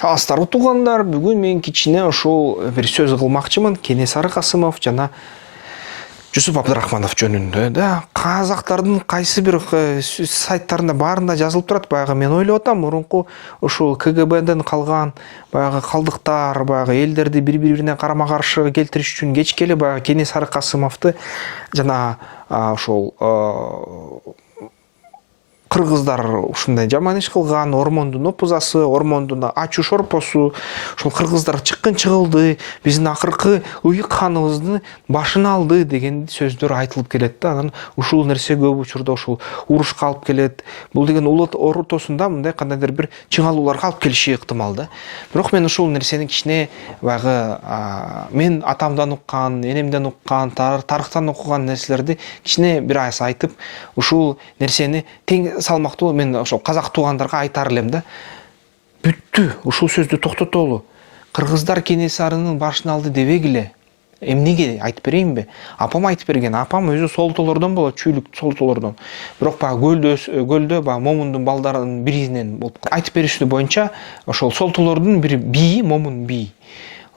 Саластар туугандар, бүгүн мен кичине ушул бир сөз кылмакчымын. Кенесары Касымов жана Жусуп Абдрахманов жөнүндө да. Казактардын кайсы бир сайттарында баарында жазылып турат. Баягы мен ойлоп атам, мурунку ушул КГБден калган баягы калдыктар, баягы элдерди бири-бирине карама-каршы келтириш үчүн кечкеле баягы Кенесары Касымовду жана ушул кыргыздар ушундай жаман иш кылган, ормондун опузасы, ормондун ачуу шорпосу, ушул кыргыздар чыккын чыгылды, биздин акыркы ыйык ханыбыздын башын алды деген сөздөр айтылып келет да. Анан ушул нерсе көп учурда ушул урушка алып келет. Бул деген улут ортосунда мындай кандайдыр бир чыңалууларга алып келиши ыктымал да. Бирок мен ушул нерсени кичине баягы мен атамдан уккан, энемден уккан, тарыхтан окуган нерселерди кичине бир аз айтып, ушул нерсени тең салмактуу мен ошол казак туугандарга айтар элем да. Бүттү, ушул сөздү токтотолу. Кыргыздар Кенесарынын башын алды дебегиле. Эмнеге айтып берейинби? Апам айтып берген. Апам өзү солтолордон болот, чүйлүк солтолордон. Бирок баягы гөлдө баягы Момундун балдарынын биринен болуп айтып бериши боюнча ошол солтолордун бир бийи Момун бий.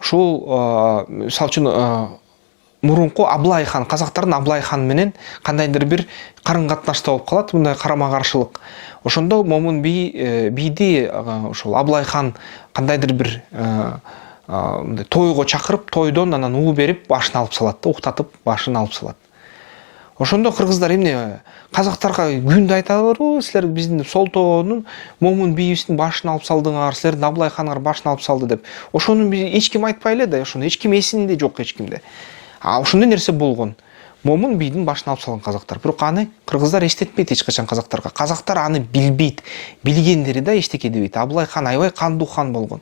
Ушул мисалы үчүн мурунку Аблай хан, казактардын Аблай хан менен кандайдыр бир карын катнашта болуп калат, мындай карама-каршылык. Ошондо Момун бийди ошол Аблай хан кандайдыр бир мындай тойго чакырып, тойдон анан уу берип башын алып салат да, уктатып башын алып салат. Ошондо кыргыздар эмне казактарга күндө айталарбы, силер биздин солтоонун Момун бийибиздин башын алып салдыңар, силердин Аблай ханыңар башын алып салды деп. Ошону эч ким айтпай эле да, ошону эч ким эсинде жок эч кимде. Ушундай нерсе болгон. Момун бийдин башын алып салган казактар. Бирок аны кыргыздар эстетпейт эч качан казактарга. Казактар аны билбейт. Билгендери да эчтеке дебейт. Аблай хан аябай кандуу хан болгон.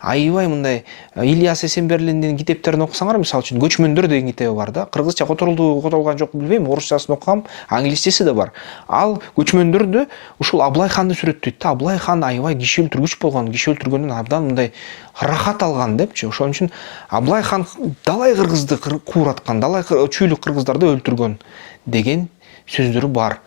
Аябай мындай Ильяс Эсенберлиндин китептерин окусаңар, мисалы үчүн Көчмөндөр деген китеби бар да. Кыргызча которулду, которулган жок билбейм, орусчасын окугам, англисчеси да бар. Ал Көчмөндөрдө ушул Аблай ханды сүрөттөйт да. Аблай хан аябай киши өлтүргүч болгон, киши өлтүргөндөн абдан мындай рахат алган депчи. Ошон үчүн Аблай хан далай кыргызды куураткан, далай чүйлүк кыргыздарды өлтүргөн деген сөздөрү бар.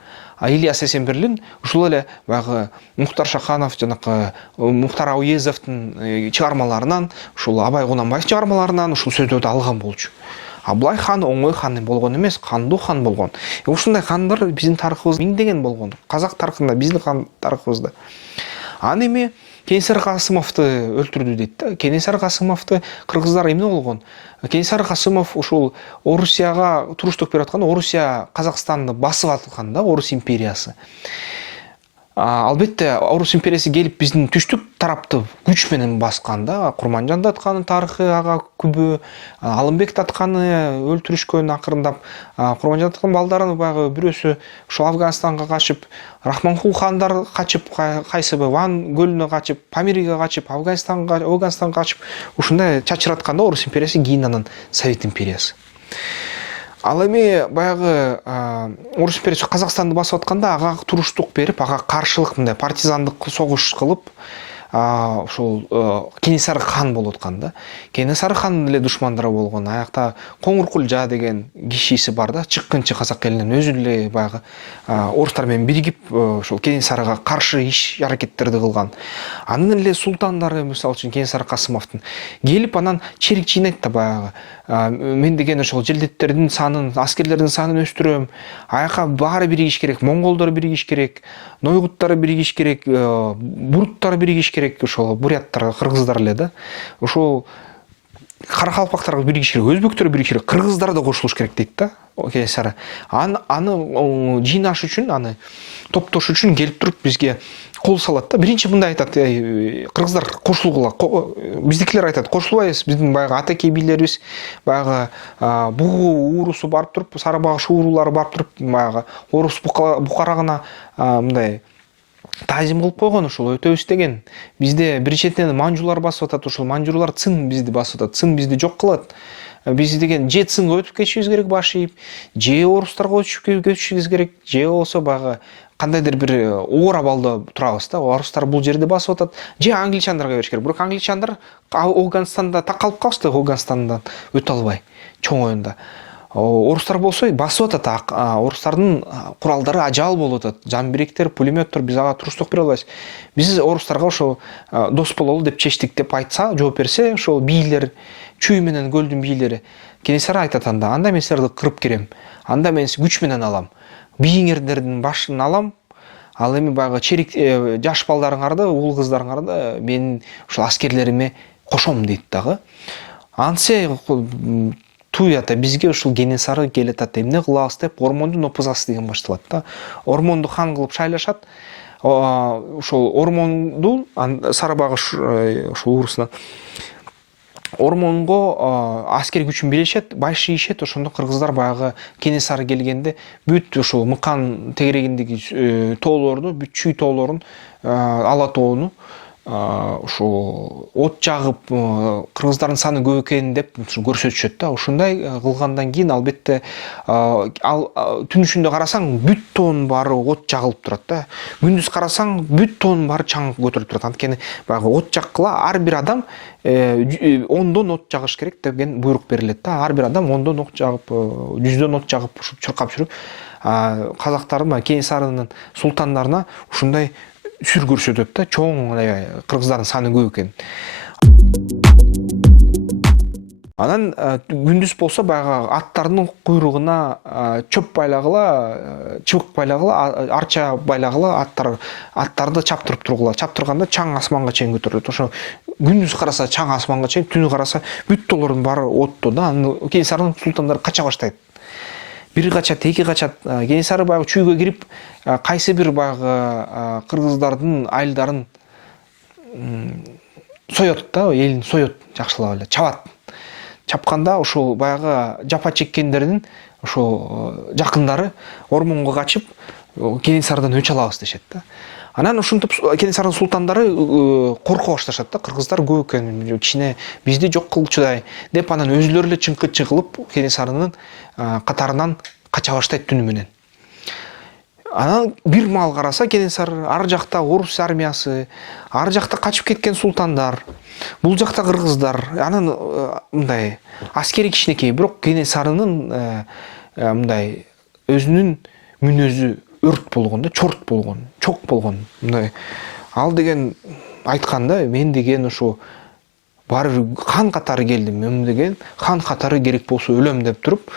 Ильяс Эсенберлин ушул эле баягы Мухтар Шаханов жанакы Мухтар Ауезовдун чыгармаларынан, ушул Абай Кунанбаев чыгармаларынан ушул сөздөрдү алган болчу. Аблай хан оңой хан болгон эмес, кандуу хан болгон. Ушундай хандар биздин тарыхыбыз миңдеген болгон. Казак тарыхында, биздин тарыхыбызда. Аны эми Кенесары Касымовду өлтүрдү дейт да. Кенесары Касымовду кыргыздар эмне болгон? Кенесары Касымов ушул Орусияга туруштук берип атканда, Орусия Казакстанды басып аткан да, Орус империясы. Албетте Орус империясы келип биздин түштүк тарапты күч менен баскан да. Курманжан атканы тарыхы ага күбө, Алымбек атканы өлтүрүшкөн акырындап, Курманжан аткан балдарын баягы бирөөсү ушул Афганистанга качып, Рахманкул хандар качып, кайсыбы Ван көлүнө качып, Памирге качып, Афганистанга качып, ушундай чачыраткан да Орус империясы, кийин анан Совет империясы. Ал эми баягы Орус империясы Казакстанды басып атканда ага туруштук берип, ага каршылык мындай партизандык согуш кылып, ушул Кенесары хан болуп аткан да. Кенесары хандын эле душмандары болгон. Аякта Коңуркулжа деген кишиси бар да, чыккынчы казак элинен өзү эле баягы орустар менен биригип ушул Кенесарыга каршы иш аракеттерди кылган. Анын эле султандары, мисалы үчүн Кенесары Касымовдун келип анан черик жыйнайт да баягы. Мен деген ошол желдеттердин санын, аскерлердин санын өстүрөм. Аяка баары биригиш керек, монголдор биригиш керек, нойгуттар биригиш керек, буруттар биригиш керек, ошол буряттар, кыргыздар эле да. Ошол каракалпактарга биригиш керек, өзбөктөр биригиш керек, кыргыздар да кошулуш керек дейт да. Кенесары аны жыйнаш үчүн, аны топтош үчүн келип туруп бизге кол салат да. Биринчи мындай айтат, кыргыздар кошулгула, биздикилер айтат, кошулбайбыз, биздин баягы атакей бийлерибиз баягы бугу уурусу барып туруп, сары багыш уурулары барып туруп, баягы орус букарагына мындай тазим кылып койгон, ушул өтөбүз деген. Бизде бир четинен манжулар басып атат, ушул манжулар цын бизди басып атат, цын бизди жок кылат. Биз деген же цынга өтүп кетишибиз керек баш ийип, же орустарга өтүп кетишибиз керек, же болсо баягы кандайдыр бир оор абалда турабыз да. Орустар бул жерде басып атат, же англичандарга бериш керек. Бирок англичандар Афганистанда так калып калышты, Афганистандан өтө албай чоң оюнда. Орустар болсо басып атат. Орустардын куралдары ажал болуп атат. Жамбиректер, пулеметтер, биз ага туруштук бере албайбыз. Биз орустарга ошо дос бололу деп чечтик деп айтса, жооп берсе, ошол бийлер, Чүй менен көлдүн бийлери Кенесары айтат анда мен силерди кырып керем. Анда мен күч менен алам. Бийиңердердин башын алам. Ал эми баягы черик жаш балдарыңарды, уул кыздарыңарды мен ушул аскерлериме кошом дейт дагы. Ансе туята бизге ушул Кенесары келатат, эмне кылабыз деп Ормондун опузасы деген башталат да. Ормонду хан кылып шайлашат. Ошол Ормонду Сарыбагы ушул уурусуна Ормонго аскер күчүн беришет, баш ийишет. Ошондо кыргыздар баягы Кенесары келгенде бүт ушул Мыкан тегерегиндеги тоолорду, бүт Чүй тоолорун, Ала тоону ошо от жагып кыргыздардын саны көп экенин деп көрсөтүшөт да. Ошондой кылгандан кийин албетте түнүшүндө карасаң бүт тоонун баары от жагылып турат да. Күндүз карасаң бүт тоонун баары чаң көтөрүлүп турат. Анткени баягы от жаккыла ар бир адам 10дон от жагыш керек деген буйрук берилет да. Ар бир адам 10дон от жагып, 100дөн от жагып чуркап жүрүп, казактардын, Кенесарынын султандарына ушундай сүр көрсөтөт да, чоң кыргыздардын саны көп экен. Анан күндүз болсо баягы аттардын куйругуна чөп байлагыла, чыбык байлагыла, арча байлагыла аттарды чаптырып тургула. Чаптырганда чаң асманга чейин көтөрүлөт. Ошо күндүз караса чаң асманга чейин, түнү караса бүт тоолордун баары оттуу да. Кенесарынын султандары кача баштайт. Бир качат, эки качат. Кенесары баягы чүйгө кирип, кайсы бир баягы кыргыздардын айылдарын соёт да, элин соёт, жакшылап эле чабат. Чапканда ошол баягы жапа чеккендердин ошо жакындары Ормонго качып, Кенесарыдан өч алабыз дешет да. Анан ушинтип Кенесарынын султандары корко башташат да, кыргыздар көп экен, кичине бизди жок кылчудай деп, анан өзүлөрү эле чыңкычы кылып Кенесарынын катарынан кача баштайт түнү менен. Анан бир маал караса Кенесары ар жакта орус армиясы, ар жакта качып кеткен султандар, бул жакта кыргыздар. Анан мындай аскери кичинекей, бирок Кенесарынын мындай өзүнүн мүнөзү өрт болгон да, чорт болгон, чок болгон. Мындай ал деген айтканда, мен деген ушу баары хан катары келдим, мен деген хан катары керек болсо өлөм деп туруп,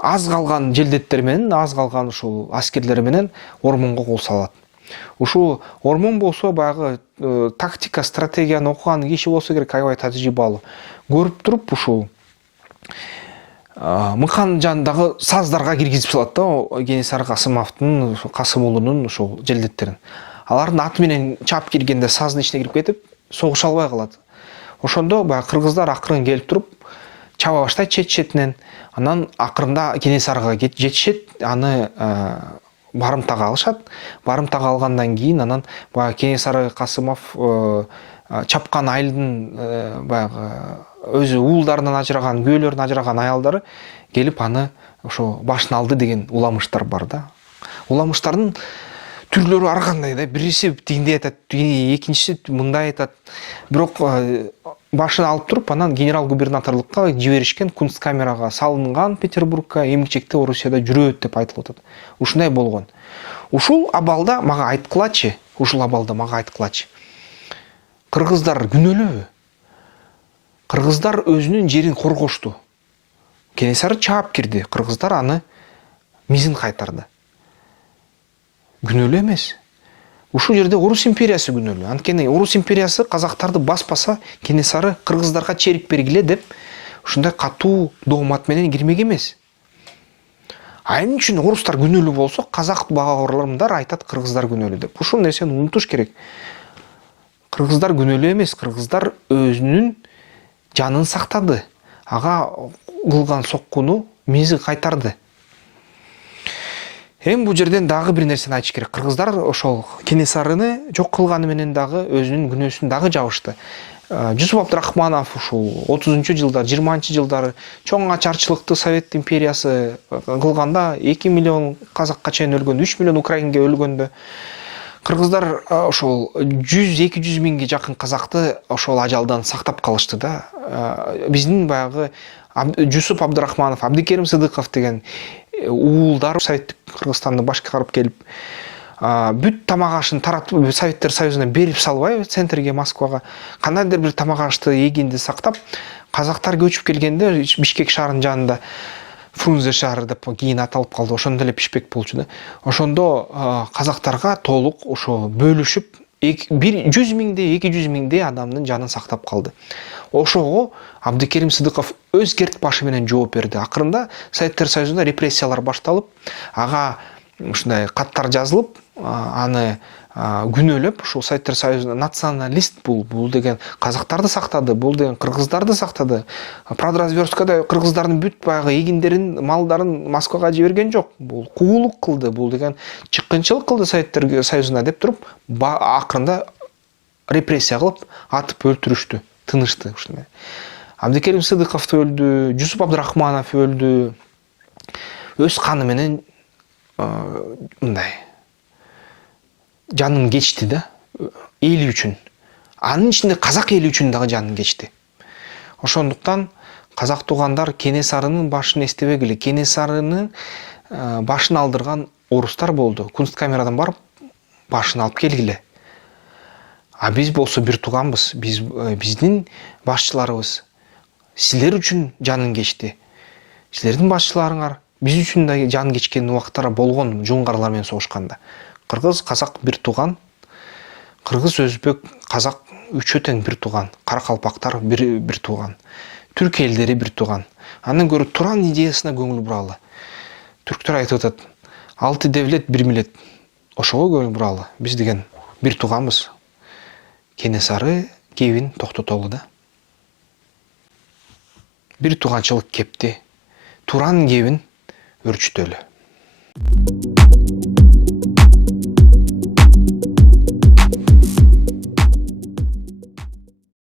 аз калган желдеттер менен, аз калган ушул аскерлер менен Ормонго кол салат. Ушул Ормон болсо баягы тактика, стратегияны окуган киши болсо керек, аябай тажрыйбалуу. Көрүп туруп ушул Мыкан жанындагы саздарга киргизип салат да, Кенесары Касым уулунун ушул желдеттерин. Алардын аты менен чап киргенде саздын ичине кирип кетип, согуша албай калат. Ошондо баягы кыргыздар акырын келип туруп, чаба баштайт чет-четинен. Анан акырында Кенесарыга жетишет, аны барымтага алышат. Барымтага алгандан кийин анан баягы Кенесары Касымов чапкан айылдын баягы өзү уулдарынан ажыраган, күйөөлөрүнөн ажыраган аялдары келип аны ошо башын алды деген уламыштар бар да. Уламыштардын түрлөрү ар кандай да. Бириси тигиндей айтат, экинчиси мындай айтат. Бирок башын алып туруп, анан генерал-губернаторлукка жиберишкен, Кунсткамерага салынган Петербургка, эмгичекте Орусияда жүрөт деп айтылып атат. Ушундай болгон. Ушул абалда мага айткылачы. Кыргыздар күнөөлүүбү? Кыргыздар өзүнүн жерин коргошту. Кенесары чаап кирди, кыргыздар аны мизин кайтарды. Күнөөлүү эмес. Ушул жерде Орус империясы күнөөлүү. Анткени Орус империясы казактарды баспаса, Кенесары кыргыздарга черик бергиле деп ушундай катуу доомат менен кирмек эмес. Эмне үчүн орустар күнөөлүү болсо, казак бааларымдар айтат кыргыздар күнөөлүү деп. Ушул нерсени унутуш керек. Кыргыздар күнөөлүү эмес, кыргыздар өзүнүн жанын сактады. Ага кылган соккуну мизи кайтарды. Бул жерден дагы бир нерсени айтыш керек. Кыргыздар ошол Кенесарыны жок кылганы менен дагы өзүнүн күнөөсүн дагы жабышты. Жусуп Абдрахманов ушул 30-жылдар, 20-жылдары чоң ачарчылыкты Совет империясы кылганда 2 миллион казакка чейин өлгөн, 3 миллион украинге өлгөндө Кыргыздар ошол 100-200 миңге жакын казакты ошол ажалдан сактап калышты да. Биздин баягы Жусуп Абдырахманов, Абдикерим Сыдыков деген уулдар Советтик Кыргызстанды башкарып келип, бүт тамак ашын таратып Советтер Союзуна берип салбай, центрге, Москвага кандайдыр бир тамак ашты эгинди сактап, казактар көчүп келгенде Бишкек шаарынын жанында Фрунзе шаары деп кийин аталып калды. Ошондо эле Бишкек болчу да. Ошондо казактарга толук ошо бөлүшүп 100 миңде, 200 миңде адамдын жанын сактап калды. Ошого Абдикерим Сыдыков өз керт башы менен жооп берди. Акырында Советтер Союзунда репрессиялар башталып, ага ушундай каттар жазылып, аны күнөөлөп, ушул Советтер Союзунда националист бул деген казактарды сактады, бул деген кыргыздарды сактады. Продразверсткада кыргыздардын бүт баягы эгиндерин, малдарын Москвага жиберген жок. Бул куулук кылды, бул деген чыккынчылык кылды Советтер Союзуна деп туруп, акырында репрессия кылып, атып өлтүрүштү, тынышты ушундай. Абдикерим Сыдыков өлдү, Жусуп Абдырахманов өлдү. Өз каны менен мындай жанын кечти да, эли үчүн. Анын ичинде казак эли үчүн дагы жанын кечти. Ошондуктан казак туугандар Кенесарынын башын эстебегиле. Кенесарынын башын алдырган орустар болду. Кунсткамерадан барып башын алып келгиле. А биз болсо бир тууганбыз. Биздин башчыларыбыз силер үчүн жанын кечти. Силердин башчыларыңар биз үчүн да жан кечкен убактар болгон, жунгарлар менен согушканда. Кыргыз, казак бир тууган. Кыргыз, өзбек, казак үчөө тең бир тууган. Каракалпактар бир тууган. Түрк элдери бир тууган. Андан көрө Туран идеясына көңүл буралы. Түрктөр айтып атат, 6 девлет, 1 миллет. Ошого көңүл буралы. Биз деген бир тууганбыз. Кенесары кебин токтотолу да. Бир тууганчылык кепти. Туран кебин өрчүтөлү.